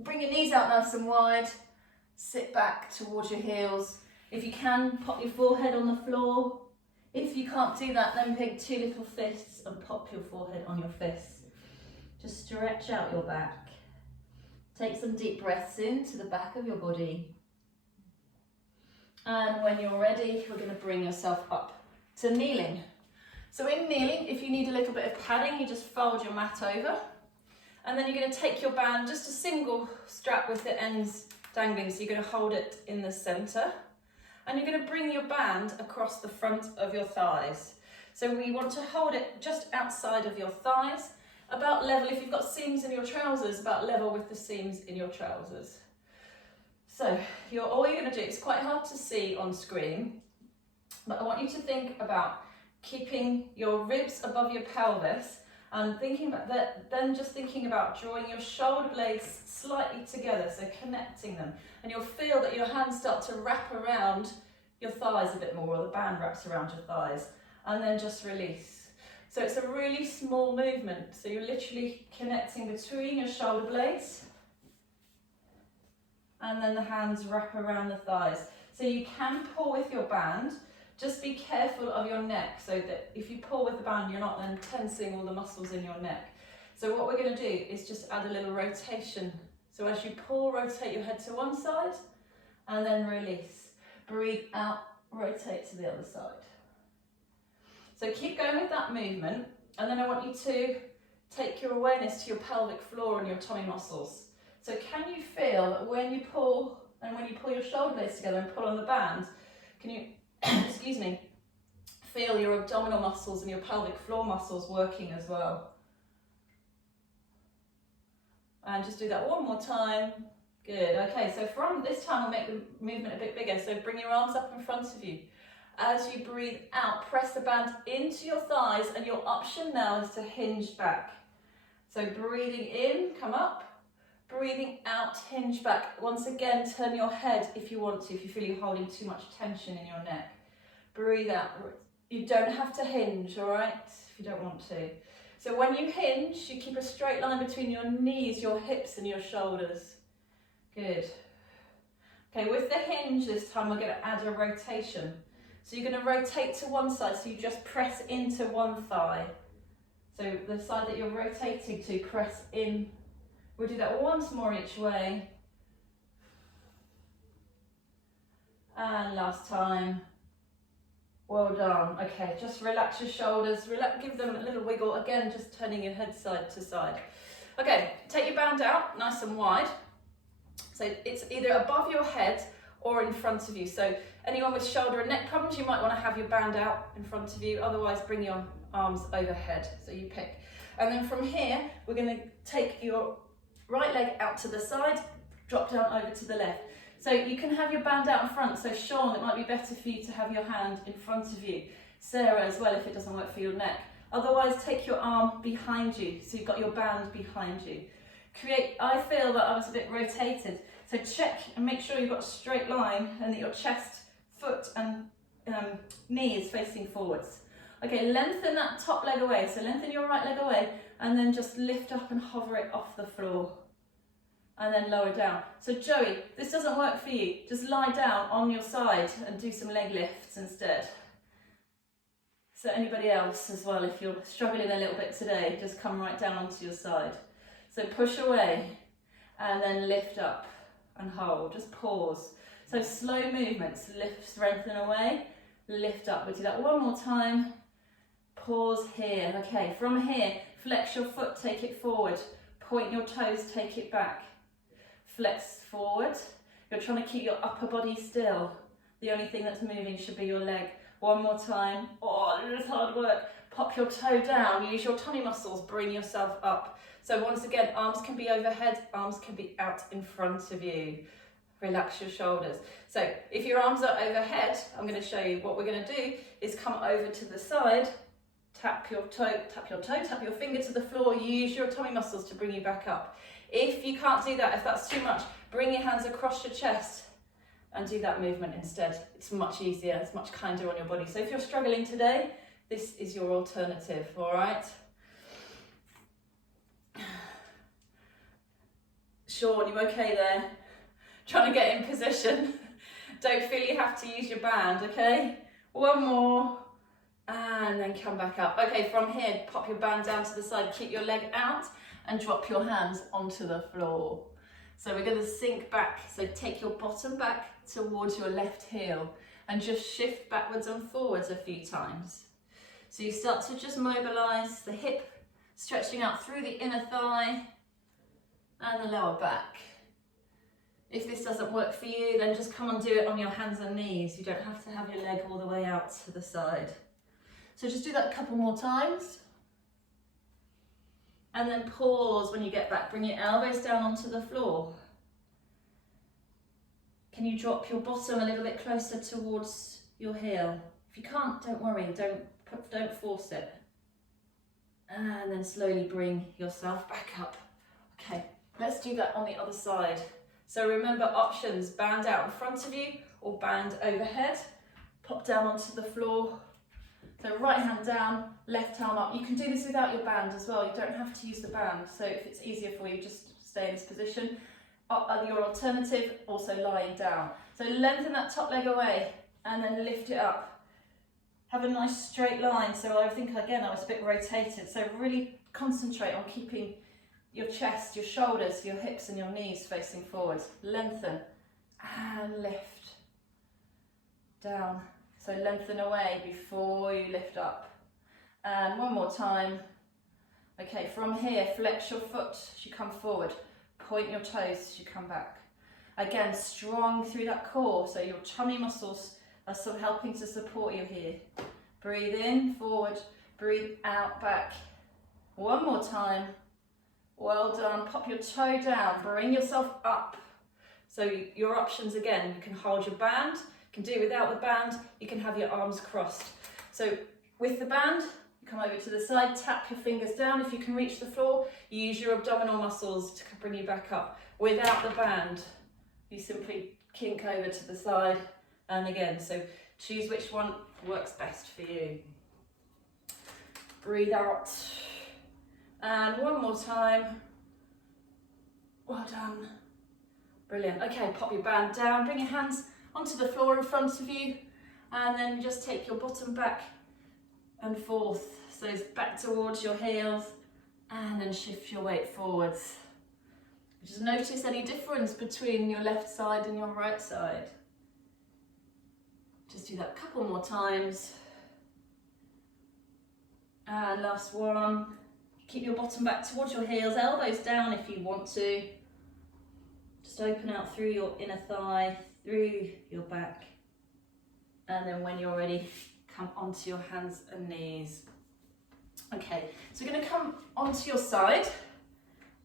Bring your knees out nice and wide. Sit back towards your heels. If you can, pop your forehead on the floor. If you can't do that, then pick 2 little fists and pop your forehead on your fists. Just stretch out your back. Take some deep breaths into the back of your body. And when you're ready, we're going to bring yourself up to kneeling. So in kneeling, if you need a little bit of padding, you just fold your mat over. And then you're going to take your band, just a single strap with the ends dangling. So you're going to hold it in the centre. And you're going to bring your band across the front of your thighs. So we want to hold it just outside of your thighs, about level, if you've got seams in your trousers, about level with the seams in your trousers. So all you're going to do, it's quite hard to see on screen, but I want you to think about keeping your ribs above your pelvis and thinking about that, then just thinking about drawing your shoulder blades slightly together, so connecting them. And you'll feel that your hands start to wrap around your thighs a bit more, or the band wraps around your thighs, and then just release. So it's a really small movement. So you're literally connecting between your shoulder blades, and then the hands wrap around the thighs. So you can pull with your band. Just be careful of your neck, so that if you pull with the band, you're not then tensing all the muscles in your neck. So what we're going to do is just add a little rotation. So as you pull, rotate your head to one side, and then release. Breathe out, rotate to the other side. So keep going with that movement, and then I want you to take your awareness to your pelvic floor and your tummy muscles. So can you feel that when you pull, and when you pull your shoulder blades together and pull on the band, can you excuse me, feel your abdominal muscles and your pelvic floor muscles working as well? And just do that one more time. Good. Okay, so from this time we'll make the movement a bit bigger. So bring your arms up in front of you. As you breathe out, press the band into your thighs, and your option now is to hinge back. So breathing in, come up. Breathing out, hinge back. Once again, turn your head if you want to, if you feel you're holding too much tension in your neck. Breathe out. You don't have to hinge, all right, if you don't want to. So when you hinge, you keep a straight line between your knees, your hips and your shoulders. Good. Okay, with the hinge this time, we're going to add a rotation. So you're going to rotate to one side, so you just press into one thigh. So the side that you're rotating to, press in. We'll do that once more each way. And last time. Well done. Okay, just relax your shoulders, give them a little wiggle. Again, just turning your head side to side. Okay, take your band out, nice and wide. So it's either above your head or in front of you. So anyone with shoulder and neck problems, you might want to have your band out in front of you. Otherwise, bring your arms overhead. So you pick. And then from here, we're going to take your right leg out to the side, drop down over to the left. So you can have your band out in front. So Sean, it might be better for you to have your hand in front of you. Sarah as well, if it doesn't work for your neck. Otherwise, take your arm behind you. So you've got your band behind you. I feel that I was a bit rotated. So check and make sure you've got a straight line and that your chest, foot and knee is facing forwards. Okay, lengthen that top leg away. So lengthen your right leg away and then just lift up and hover it off the floor. And then lower down. So Joey, this doesn't work for you. Just lie down on your side and do some leg lifts instead. So anybody else as well, if you're struggling a little bit today, just come right down onto your side. So push away and then lift up and hold, just pause. So slow movements, lift, strengthen away, lift up. We'll do that one more time. Pause here. Okay, from here, flex your foot, take it forward. Point your toes, take it back. Flex forward. You're trying to keep your upper body still. The only thing that's moving should be your leg. One more time. Oh, this is hard work. Pop your toe down. Use your tummy muscles. Bring yourself up. So once again, arms can be overhead, arms can be out in front of you. Relax your shoulders. So if your arms are overhead, I'm going to show you what we're going to do is come over to the side, tap your toe, tap your finger to the floor, use your tummy muscles to bring you back up. If you can't do that, if that's too much, bring your hands across your chest and do that movement instead. It's much easier, it's much kinder on your body. So if you're struggling today, this is your alternative, all right? Sean, you okay there? Trying to get in position. Don't feel you have to use your band, okay? One more, and then come back up. Okay, from here, pop your band down to the side, keep your leg out, and drop your hands onto the floor. So we're going to sink back, so take your bottom back towards your left heel, and just shift backwards and forwards a few times. So you start to just mobilise the hip, stretching out through the inner thigh, and the lower back. If this doesn't work for you, then just come and do it on your hands and knees. You don't have to have your leg all the way out to the side. So just do that a couple more times. And then pause when you get back. Bring your elbows down onto the floor. Can you drop your bottom a little bit closer towards your heel? If you can't, don't worry, don't force it. And then slowly bring yourself back up. Okay, let's do that on the other side. So remember options, band out in front of you or band overhead. Pop down onto the floor. So right hand down, left arm up. You can do this without your band as well. You don't have to use the band. So if it's easier for you, just stay in this position. Your alternative, also lying down. So lengthen that top leg away and then lift it up. Have a nice straight line. So I think again I was a bit rotated. So really concentrate on keeping your chest, your shoulders, your hips and your knees facing forwards. Lengthen and lift. Down. So lengthen away before you lift up. And one more time. Okay, from here, flex your foot as you come forward. Point your toes as you come back. Again, strong through that core. So your tummy muscles are sort of helping to support you here. Breathe in, forward. Breathe out, back. One more time. Well done. Pop your toe down. Bring yourself up. So your options again, you can hold your band. You can do it without the band. You can have your arms crossed. So with the band, you come over to the side, tap your fingers down. If you can reach the floor, you use your abdominal muscles to bring you back up. Without the band, you simply kink over to the side. And again, so choose which one works best for you. Breathe out. And one more time. Well done. Brilliant. Okay, pop your band down. Bring your hands onto the floor in front of you. And then just take your bottom back and forth. So it's back towards your heels. And then shift your weight forwards. Just notice any difference between your left side and your right side. Just do that a couple more times. And last one. Keep your bottom back towards your heels, elbows down if you want to. Just open out through your inner thigh, through your back. And then when you're ready, come onto your hands and knees. Okay, so we're going to come onto your side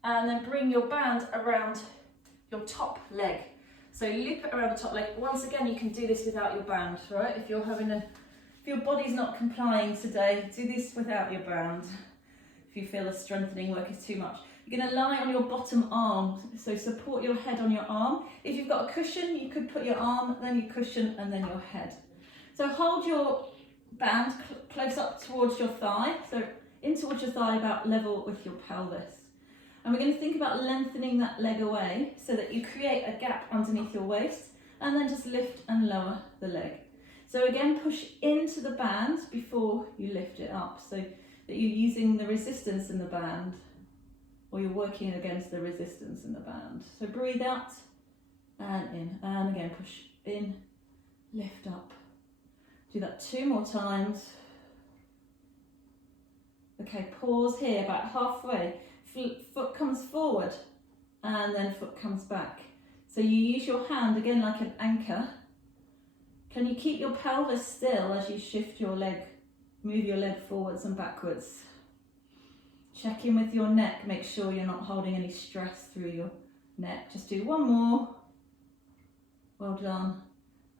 and then bring your band around your top leg. So loop it around the top leg. Once again, you can do this without your band, right? If your body's not complying today, do this without your band. If you feel the strengthening work is too much. You're going to lie on your bottom arm, so support your head on your arm. If you've got a cushion, you could put your arm, then your cushion, and then your head. So hold your band close up towards your thigh, so in towards your thigh about level with your pelvis. And we're going to think about lengthening that leg away so that you create a gap underneath your waist, and then just lift and lower the leg. So again, push into the band before you lift it up, so that you're using the resistance in the band, or you're working against the resistance in the band. So breathe out and in, and again push in, lift up. Do that 2 more times. Okay, pause here about halfway. Foot comes forward and then foot comes back. So you use your hand again like an anchor. Can you keep your pelvis still as you shift your leg, move your leg forwards and backwards? Check in with your neck, make sure you're not holding any stress through your neck. Just do 1 more. Well done.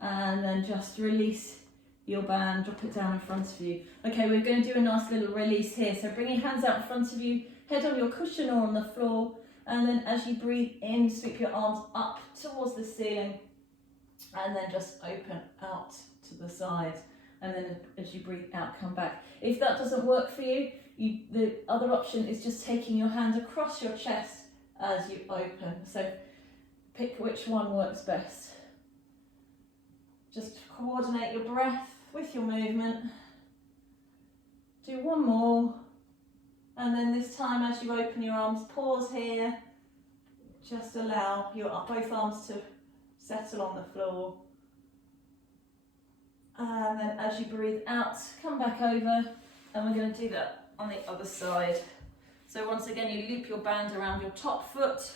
And then just release your band, drop it down in front of you. Okay, we're going to do a nice little release here. So bring your hands out in front of you, head on your cushion or on the floor, and then as you breathe in, sweep your arms up towards the ceiling, and then just open out to the side. And then as you breathe out, come back. If that doesn't work for you, the other option is just taking your hand across your chest as you open. So pick which one works best. Just coordinate your breath with your movement. Do 1 more. And then this time as you open your arms, pause here. Just allow your both arms to settle on the floor. And then as you breathe out, come back over, and we're going to do that on the other side. So once again, you loop your band around your top foot,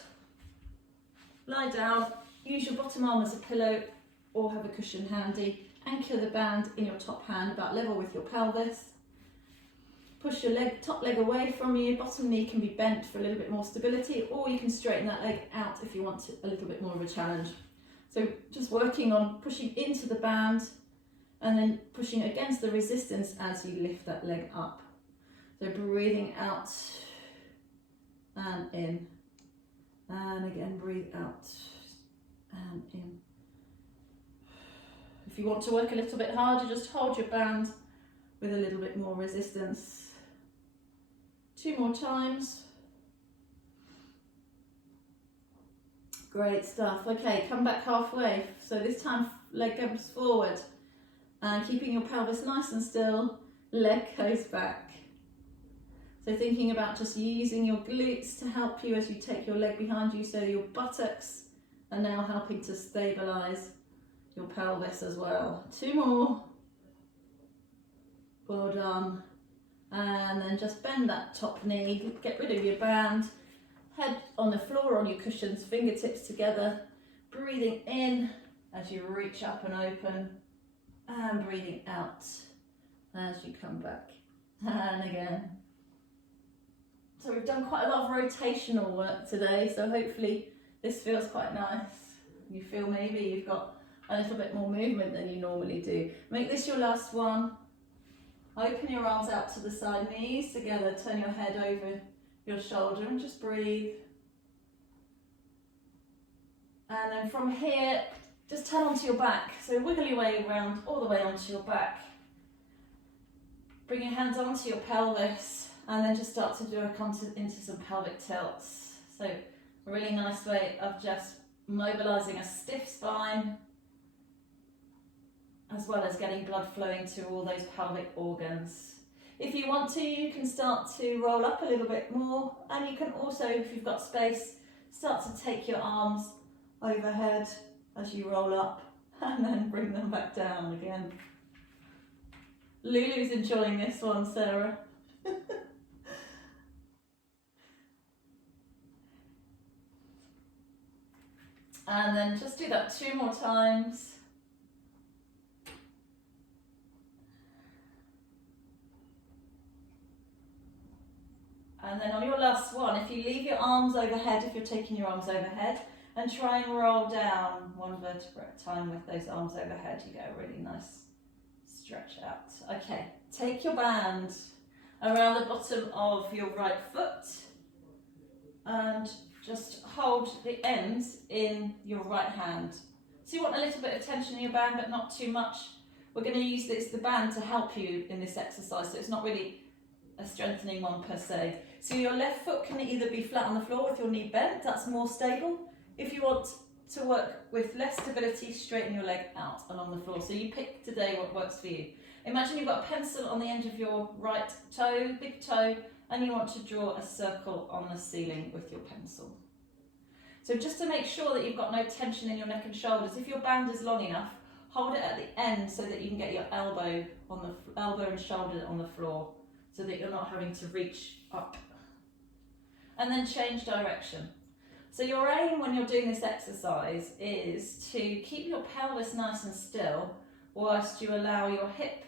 lie down, use your bottom arm as a pillow or have a cushion handy, anchor the band in your top hand about level with your pelvis. Push your top leg away from you, bottom knee can be bent for a little bit more stability, or you can straighten that leg out if you want a little bit more of a challenge. So just working on pushing into the band and then pushing against the resistance as you lift that leg up. So breathing out and in, and again breathe out and in. If you want to work a little bit harder, just hold your band with a little bit more resistance. 2 more times. Great stuff. Okay, come back halfway. So this time leg goes forward and keeping your pelvis nice and still, leg goes back. So thinking about just using your glutes to help you as you take your leg behind you, so your buttocks are now helping to stabilize your pelvis as well. 2 more. Well done. And then just bend that top knee, get rid of your band, head on the floor on your cushions, fingertips together, breathing in as you reach up and open, and breathing out as you come back. And again. So we've done quite a lot of rotational work today, so hopefully this feels quite nice. You feel maybe you've got a little bit more movement than you normally do. Make this your last one. Open your arms out to the side, knees together, turn your head over your shoulder and just breathe. And then from here, just turn onto your back. So wiggle your way around all the way onto your back. Bring your hands onto your pelvis and then just start to do into some pelvic tilts. So a really nice way of just mobilizing a stiff spine, as well as getting blood flowing to all those pelvic organs. If you want to, you can start to roll up a little bit more, and you can also, if you've got space, start to take your arms overhead as you roll up and then bring them back down again. Lulu's enjoying this one, Sarah. And then just do that 2 more times. And then on your last one, if you leave your arms overhead, if you're taking your arms overhead, and try and roll down 1 vertebra at a time with those arms overhead, you get a really nice stretch out. Okay, take your band around the bottom of your right foot and just hold the ends in your right hand. So you want a little bit of tension in your band, but not too much. We're going to use the band to help you in this exercise, so it's not really a strengthening one per se. So your left foot can either be flat on the floor with your knee bent, that's more stable. If you want to work with less stability, straighten your leg out along the floor. So you pick today what works for you. Imagine you've got a pencil on the end of your right toe, big toe, and you want to draw a circle on the ceiling with your pencil. So just to make sure that you've got no tension in your neck and shoulders, if your band is long enough, hold it at the end so that you can get your elbow and shoulder on the floor, so that you're not having to reach up. And then change direction. So your aim when you're doing this exercise is to keep your pelvis nice and still whilst you allow your hip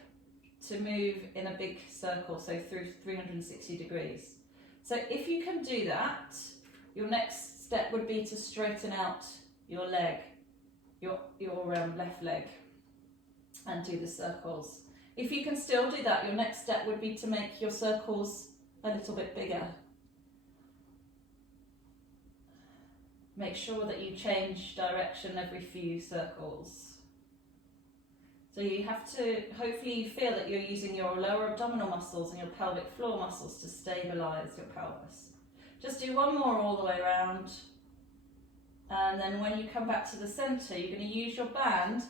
to move in a big circle, so through 360 degrees. So if you can do that, your next step would be to straighten out your leg, your left leg, and do the circles. If you can still do that, your next step would be to make your circles a little bit bigger. Make sure that you change direction every few circles. So you have to, hopefully you feel that you're using your lower abdominal muscles and your pelvic floor muscles to stabilise your pelvis. Just do one more all the way around. And then when you come back to the centre, you're going to use your band,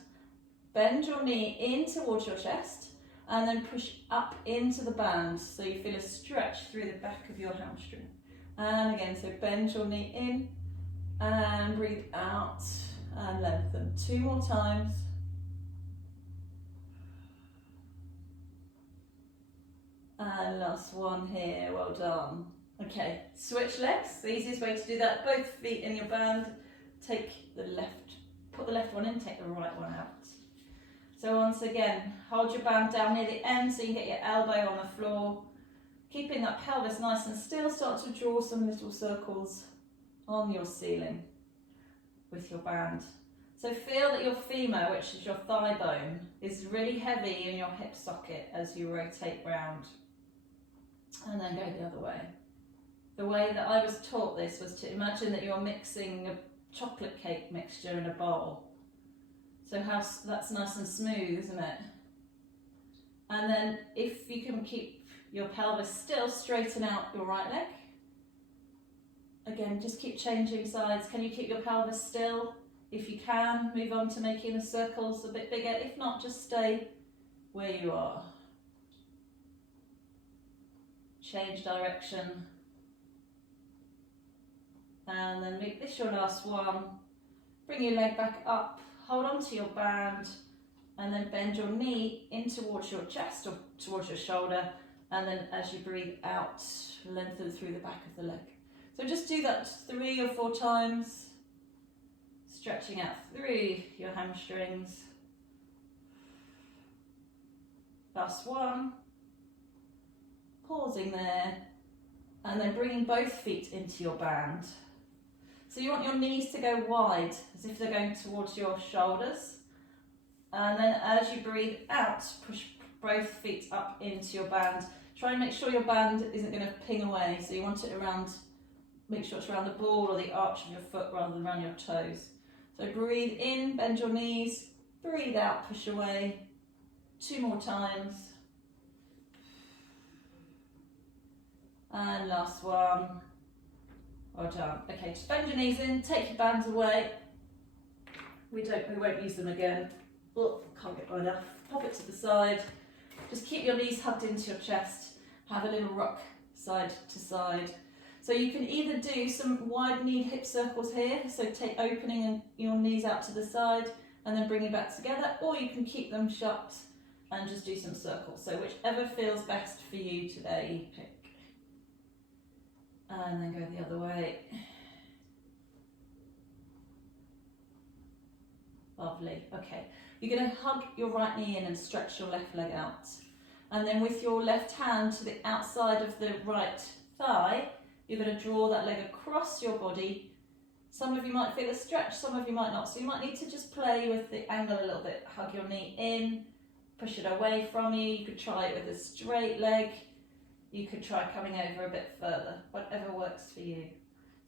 bend your knee in towards your chest, and then push up into the band so you feel a stretch through the back of your hamstring. And again, so bend your knee in, and breathe out and lengthen. 2 more times. And last one here, well done. Okay, switch legs. The easiest way to do that, both feet in your band. Put the left one in, take the right one out. So once again, hold your band down near the end so you can get your elbow on the floor. Keeping that pelvis nice and still, start to draw some little circles on your ceiling with your band. So feel that your femur, which is your thigh bone, is really heavy in your hip socket as you rotate round. And then go the other way. The way that I was taught this was to imagine that you're mixing a chocolate cake mixture in a bowl. So that's nice and smooth, isn't it? And then if you can keep your pelvis still, straighten out your right leg. Again, just keep changing sides. Can you keep your pelvis still? If you can, move on to making the circles a bit bigger. If not, just stay where you are. Change direction. And then make this your last one. Bring your leg back up, hold on to your band, and then bend your knee in towards your chest or towards your shoulder. And then as you breathe out, lengthen through the back of the leg. So just do that 3 or 4 times, stretching out through your hamstrings. Last one. Pausing there, and then bringing both feet into your band. So you want your knees to go wide, as if they're going towards your shoulders. And then as you breathe out, push both feet up into your band. Try and make sure your band isn't going to ping away, so you want it around, make sure it's around the ball or the arch of your foot rather than around your toes. So breathe in, bend your knees, breathe out, push away. 2 more times. And last one. Well done. Okay, just bend your knees in, take your bands away. We won't use them again. Oh, can't get well enough. Pop it to the side. Just keep your knees hugged into your chest. Have a little rock side to side. So you can either do some wide-kneed hip circles here, so take opening your knees out to the side and then bring it back together, or you can keep them shut and just do some circles. So whichever feels best for you today, pick. And then go the other way. Lovely. Okay, you're going to hug your right knee in and stretch your left leg out. And then with your left hand to the outside of the right thigh, you're going to draw that leg across your body. Some of you might feel a stretch, some of you might not. So you might need to just play with the angle a little bit. Hug your knee in, push it away from you. You could try it with a straight leg. You could try coming over a bit further, whatever works for you.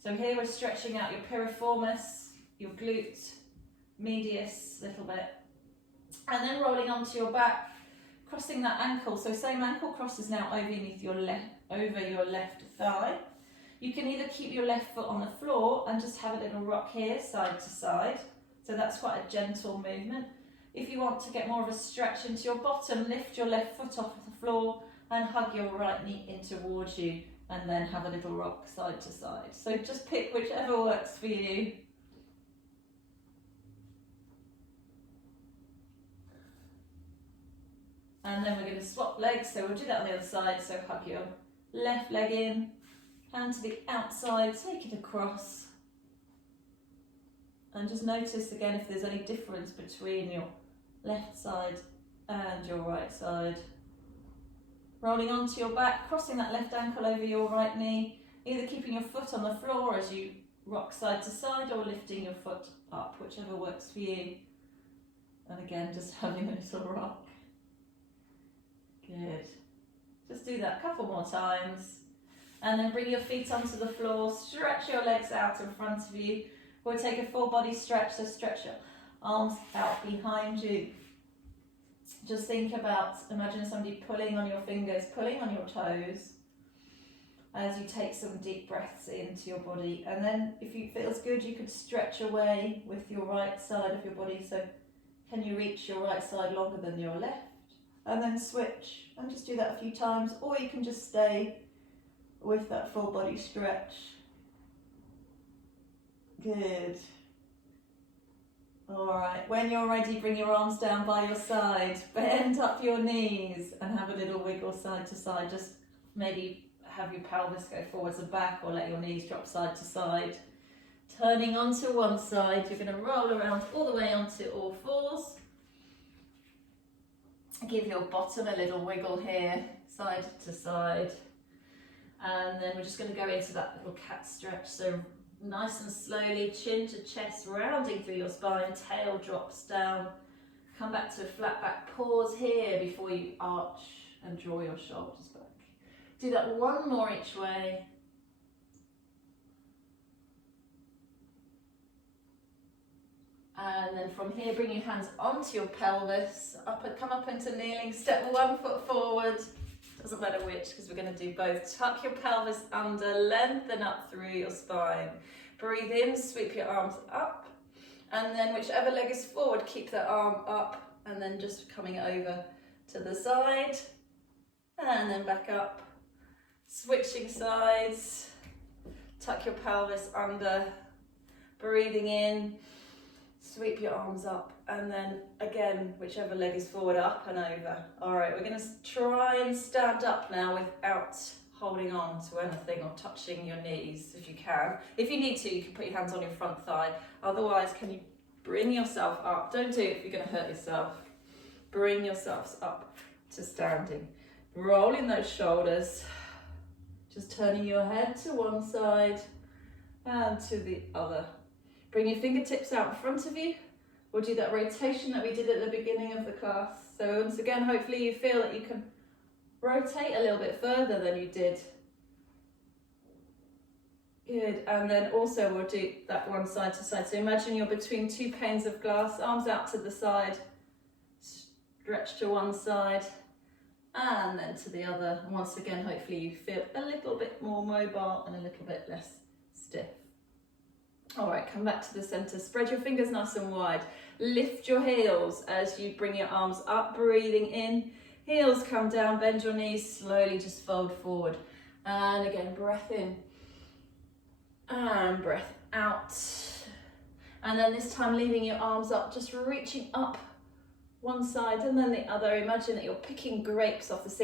So here we're stretching out your piriformis, your glute medius a little bit. And then rolling onto your back, crossing that ankle. So same ankle crosses now over your left thigh. You can either keep your left foot on the floor and just have a little rock here, side to side. So that's quite a gentle movement. If you want to get more of a stretch into your bottom, lift your left foot off the floor and hug your right knee in towards you, and then have a little rock side to side. So just pick whichever works for you. And then we're going to swap legs, so we'll do that on the other side. So hug your left leg in, hand to the outside, take it across. And just notice again if there's any difference between your left side and your right side. Rolling onto your back, crossing that left ankle over your right knee, either keeping your foot on the floor as you rock side to side or lifting your foot up, whichever works for you. And again, just having a little rock. Good. Just do that a couple more times. And then bring your feet onto the floor, stretch your legs out in front of you. We'll take a full body stretch, so stretch your arms out behind you. Just think about, imagine somebody pulling on your fingers, pulling on your toes as you take some deep breaths into your body. And then if it feels good, you could stretch away with your right side of your body. So can you reach your right side longer than your left? And then switch and just do that a few times, or you can just stay with that full body stretch. Good. All right, when you're ready, bring your arms down by your side, bend up your knees and have a little wiggle side to side. Just maybe have your pelvis go forwards and back, or let your knees drop side to side. Turning onto one side, you're going to roll around all the way onto all fours. Give your bottom a little wiggle here, side to side. And then we're just going to go into that little cat stretch. So nice and slowly, chin to chest, rounding through your spine, tail drops down. Come back to a flat back, pause here before you arch and draw your shoulders back. Do that one more each way. And then from here, bring your hands onto your pelvis, come up into kneeling, step one foot forward. Doesn't matter which, because we're going to do both. Tuck your pelvis under, lengthen up through your spine. Breathe in, sweep your arms up. And then whichever leg is forward, keep the arm up. And then just coming over to the side. And then back up. Switching sides. Tuck your pelvis under. Breathing in. Sweep your arms up, and then again, whichever leg is forward, up and over. All right, we're going to try and stand up now without holding on to anything or touching your knees if you can. If you need to, you can put your hands on your front thigh. Otherwise, can you bring yourself up? Don't do it if you're going to hurt yourself. Bring yourselves up to standing. Rolling those shoulders. Just turning your head to one side and to the other. Bring your fingertips out in front of you. We'll do that rotation that we did at the beginning of the class. So once again, hopefully you feel that you can rotate a little bit further than you did. Good, and then also we'll do that one side to side. So imagine you're between two panes of glass, arms out to the side, stretch to one side, and then to the other. And once again, hopefully you feel a little bit more mobile and a little bit less stiff. All right, come back to the center. Spread your fingers nice and wide. Lift your heels as you bring your arms up, breathing in. Heels come down, bend your knees, slowly just fold forward. And again, breath in. And breath out. And then this time leaving your arms up, just reaching up one side and then the other. Imagine that you're picking grapes off the